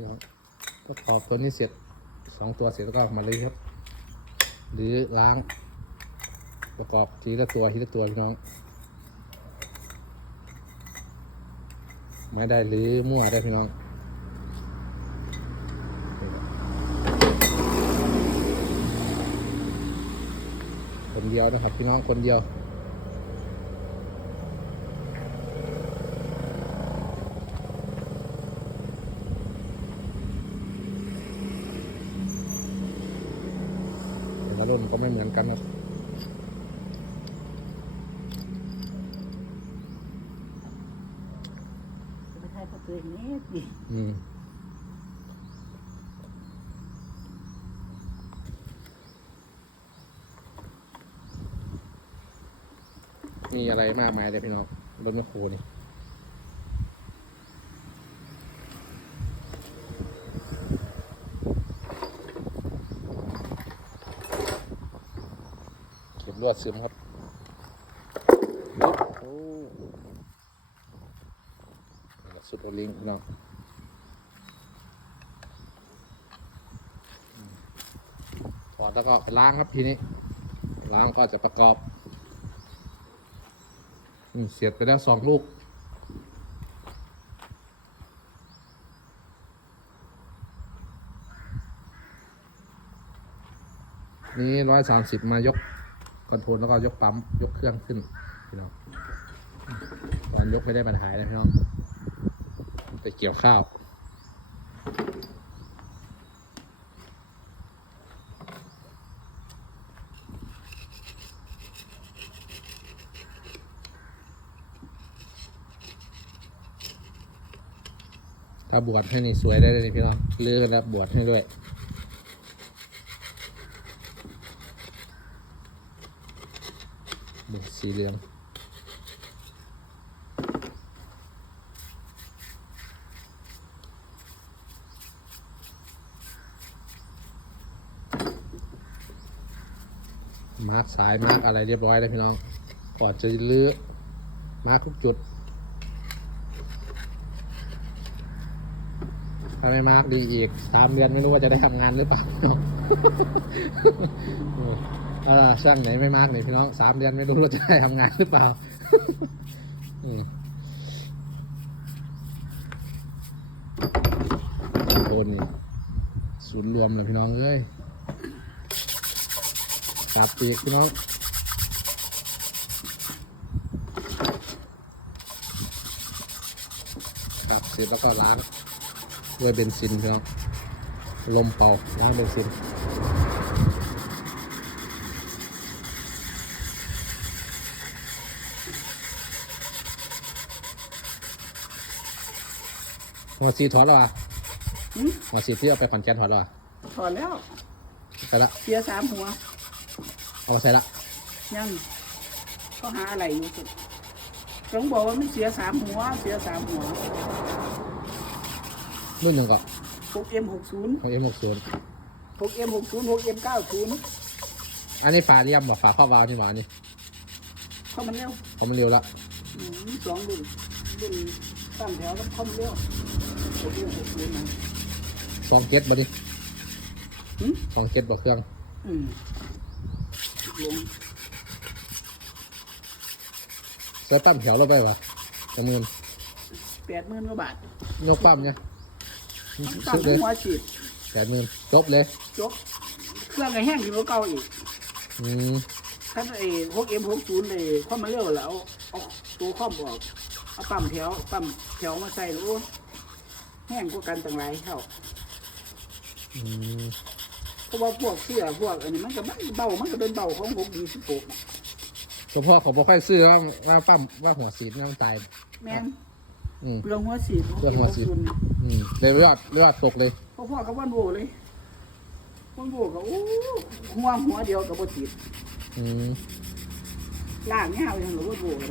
พี่น้อก็ตอบตัวนี้เสร็จสองตัวเสร็จแล้วก็มาเลยครับ หรือล้าง ประกอบทีละตัวทีละตัวพี่น้อง ไม่ได้หรือมั่วได้พี่น้องคนเดียวนะครับพี่น้องคนเดียว แต่ละ รุ่นก็ไม่เหมือนกันครับจะไปทายเขาตัวเองนี่ดิอืมมีอะไรมากมายเลยพี่น้องรถแมคโครนี่ ลวดซึมครับโอ้สุดโอลิงพี่น้องอืมถอดแล้วก็ไปล้างครับทีนี้ ล้างก็จะประกอบเสียบไปแล้วสองลูกนี่ร้อยสามสิบมายก คอนโทรลแล้วก็ยกปั๊มยกเครื่องขึ้นพี่น้องตอนยกไม่ได้ปัญหานะพี่น้องไปเกี่ยวข้าวถ้าบวชให้นี่สวยได้เลยพี่น้องเลือกแล้วบวชให้ด้วย บวช สีเหลืองมาร์กสายมาร์กอะไรเรียบร้อยแล้วพี่น้องก่อนจะเลือกมาร์กทุกจุด ถ้าไม่มาร์กดีอีกสามเดือนไม่รู้ว่าจะได้ทำงานหรือเปล่า เออช่างไหนไม่มากเนี่ยพี่น้องสามเดือนไม่รู้ว่าจะได้ทำงานหรือเปล่าโดนนี่ศูนย์รวมเลยพี่น้องเอ้ยจับปีกพี่น้องกลับเสร็จแล้วก็ล้างด้วยเบนซินพี่น้องลมเป่าล้างเบนซิน หัวสีถอดแล้วอะหืมหัวสีที่เอาไปขอนแก่นถอดแล้วอะถอนแล้วไปละเสียสามหัว เอามาใส่ละยังเขาหาอะไรอยู่สุดต้องบอกว่ามันเสียสามหัว เสียสามหัวรุ่นหนึ่งก็หกเอ็มหกศูนย์ของเอ็มหกศูนย์หกเอ็มหกศูนย์หกเอ็มเก้าศูนย์อันนี้ฝาเรียมบอกฝาครอบวาล์วนี่หมออันนี้เข้ามันเร็วเพราะมันเร็วแล้วอืมมีสองรุ่นรุ่น ตั้งแถวก็เข้ามันเร็วหกเอ็มหกศูนย์นะสองเก็ตบ่ดิหืมสองเก็ตบ่เครื่องอืมลงเสื้อตั้มแถวเราไปวะจำนวนแปดหมื่นกว่าบาทยกปั้มเนี่ยตั้งเลยหัวฉีดแปดหมื่นจบเลยจบเครื่องไอ้แห้งอยู่แล้วเก่าอีก อืม ถ้าไอ้หกเอ็มหกศูนย์เลยความมันเร็วแล้วเอาเอาตัวข้อมออกเอาปั๊มแถวปั๊มแถวมาใส่แล้วโอ้แห้งกว่ากันต่างหลายเท่าอืมเพราะว่าพวกเสื้อพวกอันนี้มันก็มันเบามันก็เป็นเบาของหกดีสิบหกเฉพาะเขาบอกค่อยซื้อว่าว่าปั้มว่าหัวสีน้ำตาย แม่นอืม เปลืองหัวสีดเปลืองหัวสีด อืมเลยยอดยอดตกเลยเพราะพ่อกับวันโวเลยวันโวก็โอ้หัวหัวเดียวกับบ่ติด อืม ล่างเงาอย่างหรือวันโบเลย